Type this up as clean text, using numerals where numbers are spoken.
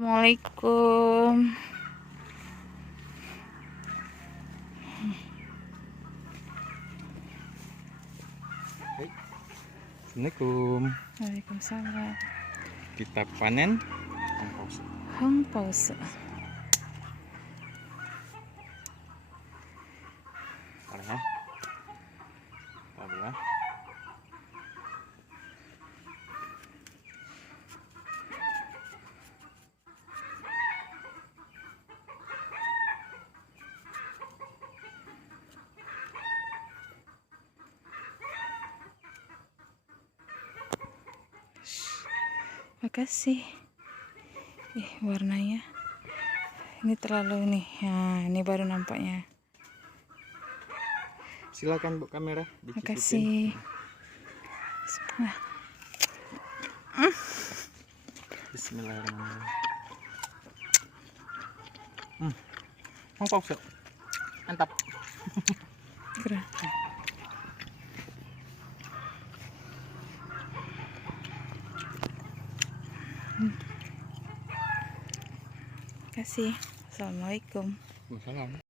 Assalamualaikum. Assalamualaikum. Waalaikumsalam. Kita panen Hongpaus. ya. Tadi ya. Makasih. Warnanya ini terlalu nih. Nah, ini baru nampaknya. Silakan Bu kamera dicicipin. Makasih. Nah. Bismillahirrahmanirrahim. Hongpaus. Mantap. Keren. Kasih. Assalamualaikum. Waalaikumsalam.